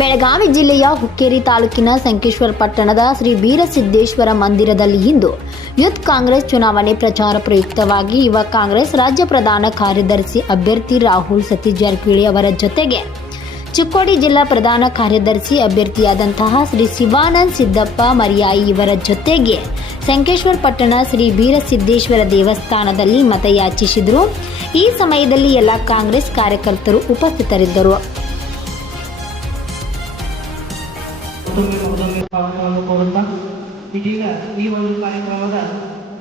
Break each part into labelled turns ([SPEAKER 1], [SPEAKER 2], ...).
[SPEAKER 1] ಬೆಳಗಾವಿ ಜಿಲ್ಲೆಯ ಹುಕ್ಕೇರಿ ತಾಲೂಕಿನ ಸಂಕೇಶ್ವರ ಪಟ್ಟಣದ ಶ್ರೀ ವೀರಸಿದ್ದೇಶ್ವರ ಮಂದಿರದಲ್ಲಿ ಇಂದು ಯೂತ್ ಕಾಂಗ್ರೆಸ್ ಚುನಾವಣೆ ಪ್ರಚಾರ ಪ್ರಯುಕ್ತವಾಗಿ ಯುವ ಕಾಂಗ್ರೆಸ್ ರಾಜ್ಯ ಪ್ರಧಾನ ಕಾರ್ಯದರ್ಶಿ ಅಭ್ಯರ್ಥಿ ರಾಹುಲ್ ಸತೀಶ್ ಜಾರಕಿಹೊಳಿ ಅವರ ಜೊತೆಗೆ ಚಿಕ್ಕೋಡಿ ಜಿಲ್ಲಾ ಪ್ರಧಾನ ಕಾರ್ಯದರ್ಶಿ ಅಭ್ಯರ್ಥಿಯಾದಂತಹ ಶ್ರೀ ಶಿವಾನಂದ್ ಸಿದ್ದಪ್ಪ ಮರಿಯಾಯಿ ಇವರ ಜೊತೆಗೆ ಸಂಕೇಶ್ವರ ಪಟ್ಟಣ ಶ್ರೀ ವೀರಸಿದ್ದೇಶ್ವರ ದೇವಸ್ಥಾನದಲ್ಲಿ ಮತಯಾಚಿಸಿದರು. ಈ ಸಮಯದಲ್ಲಿ ಎಲ್ಲ ಕಾಂಗ್ರೆಸ್ ಕಾರ್ಯಕರ್ತರು ಉಪಸ್ಥಿತರಿದ್ದರು.
[SPEAKER 2] ಮತ್ತೊಮ್ಮೆ ಮತ್ತೊಮ್ಮೆ ಸ್ವಾಗತವನ್ನು ಕೋರುತ್ತಾ ಇದೀಗ ಈ ಒಂದು ಕಾರ್ಯಕ್ರಮದ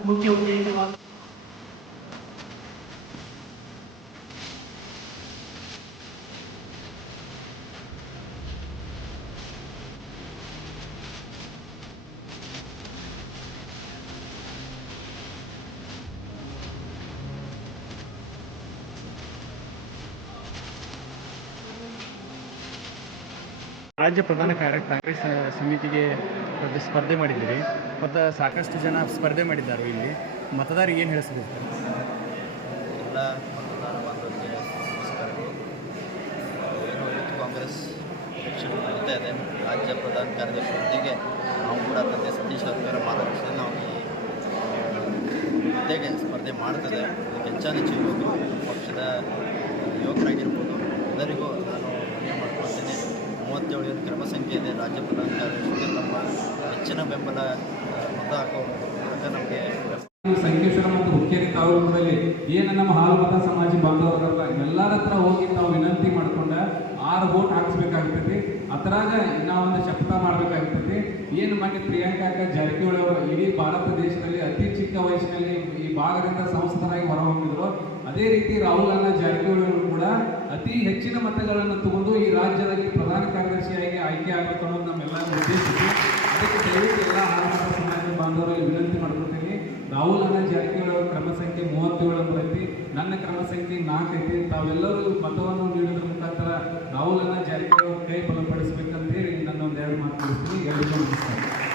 [SPEAKER 2] ಮುಖ್ಯ ಉದ್ದೇಶವಾಗಿ
[SPEAKER 3] ರಾಜ್ಯ ಪ್ರಧಾನ ಕಾರ್ಯ ಕಾಂಗ್ರೆಸ್ ಸಮಿತಿಗೆ ಸ್ಪರ್ಧೆ ಮಾಡಿದ್ದೀರಿ. ಮತ್ತು ಸಾಕಷ್ಟು ಜನ ಸ್ಪರ್ಧೆ ಮಾಡಿದ್ದಾರೆ ಇಲ್ಲಿ. ಮತದಾರರಿಗೆ ಏನು ಹೇಳಿಸ್ಬೇಕು?
[SPEAKER 4] ಎಲ್ಲ ಮತದಾರ ಬಾಂಧವರಿಗೆ ಏನು ಕಾಂಗ್ರೆಸ್ ಎಲೆಕ್ಷನ್ ನಡೀತಾ ಇದೆ. ರಾಜ್ಯ ಪ್ರಧಾನ ಕಾರ್ಯದರ್ಶಿ ನಾವು ಕೂಡ ತಂದೆ ಸತೀಶ್ ಅವರ ಮಾರ್ಗದರ್ಶನ ನಾವು ಈ ಹುದ್ದೆಗೆ ಸ್ಪರ್ಧೆ ಮಾಡ್ತದೆ. ಹೆಚ್ಚಾನೆಚ್ಚು ಯುವಕರು ಪಕ್ಷದ ಯುವಕರಾಗಿರ್ಬೋದು ಎಲ್ಲರಿಗೂ ನಾನು ಮನವಿ ಮಾಡ್ಕೊಳ್ತೇನೆ ಮೂವತ್ತೇಳು ಏನು ಕ್ರಮ ಸಂಖ್ಯೆ ಇದೆ, ರಾಜ್ಯ ಪ್ರಧಾನ ಕಾರ್ಯದರ್ಶಿಗೆ ತಮ್ಮ ಹೆಚ್ಚಿನ ಬೆಂಬಲ ಮತ ಹಾಕುವ ಮೂಲಕ ನಮಗೆ
[SPEAKER 5] ಸಂಕೇಶ್ವರ ಮತ್ತು ಹುಕ್ಕೇರಿ ತಾಲೂಕಿನಲ್ಲಿ ಏನು ನಮ್ಮ ಹಾಲು ಮತ ಸಮಾಜ ಬಾಂಧವರಲ್ಲ, ಎಲ್ಲರ ಹತ್ರ ಹೋಗಿ ನಾವು ವಿನಂತಿ ಮಾಡ್ಕೊಂಡ ಆರು ಓಟ್ ಹಾಕ್ಸ್ಬೇಕಾಗ್ತೈತಿ. ಅದ್ರಾಗ ನಾವೊಂದು ಶಪಥ ಮಾಡ್ಬೇಕಾಗ್ತೈತಿ. ಏನು ಮಾಡಿ ಪ್ರಿಯಾಂಕಾಕ ಜಾರಕಿಹೊಳಿ ಅವರು ಇಡೀ ಭಾರತ ದೇಶದಲ್ಲಿ ಅತಿ ಚಿಕ್ಕ ವಯಸ್ಸಿನಲ್ಲಿ ಈ ಭಾಗದಿಂದ ಸಂಸದರಾಗಿ ಹೊರಹೊಮ್ಮಿದ್ರು. ಅದೇ ರೀತಿ ರಾಹುಲ್ ಗಾಂಧಿ ಜಾರಕಿಹೊಳಿ ಅವರು ಕೂಡ ಅತಿ ಹೆಚ್ಚಿನ ಮತಗಳನ್ನು ತಗೊಂಡು ಈ ರಾಜ್ಯದಲ್ಲಿ ಪ್ರಧಾನ ಕಾರ್ಯದರ್ಶಿಯಾಗಿ ಆಯ್ಕೆ ಅನ್ನೋದು ನಮ್ಮೆಲ್ಲರ ಉದ್ದೇಶ ಇದೆ. ಅದಕ್ಕೆ ದಯವಿಟ್ಟು ಎಲ್ಲ ಮತ ಸಮಾಜ ಬಾಂಧವರಲ್ಲಿ ವಿನಂತಿ ಮಾಡ್ಕೊತೀನಿ ರಾಹುಲ್ ಅಣ್ಣ ಜಾರಕಿಹೊಳಿ ಕ್ರಮ ಸಂಖ್ಯೆ ಮೂವತ್ತೇಳು ಅಂತ ಐತಿ ನನ್ನ ಕ್ರಮ ಸಂಖ್ಯೆ ನಾಲ್ಕು ಐತಿ. ತಾವೆಲ್ಲರೂ ಮತವನ್ನು ನೀಡೋದ್ರ ಮುಖಾಂತರ ರಾಹುಲ್ ಅಣ್ಣ ಜಾರಕಿಹೊಳಿ ಅವ್ರ ಕೈ ಬಲಪಡಿಸ್ಬೇಕಂತ ಹೇಳಿ ನನ್ನ ಒಂದೆರಡು ಮಾತು ತಿಳಿಸ್ತೀನಿ ಎರಡು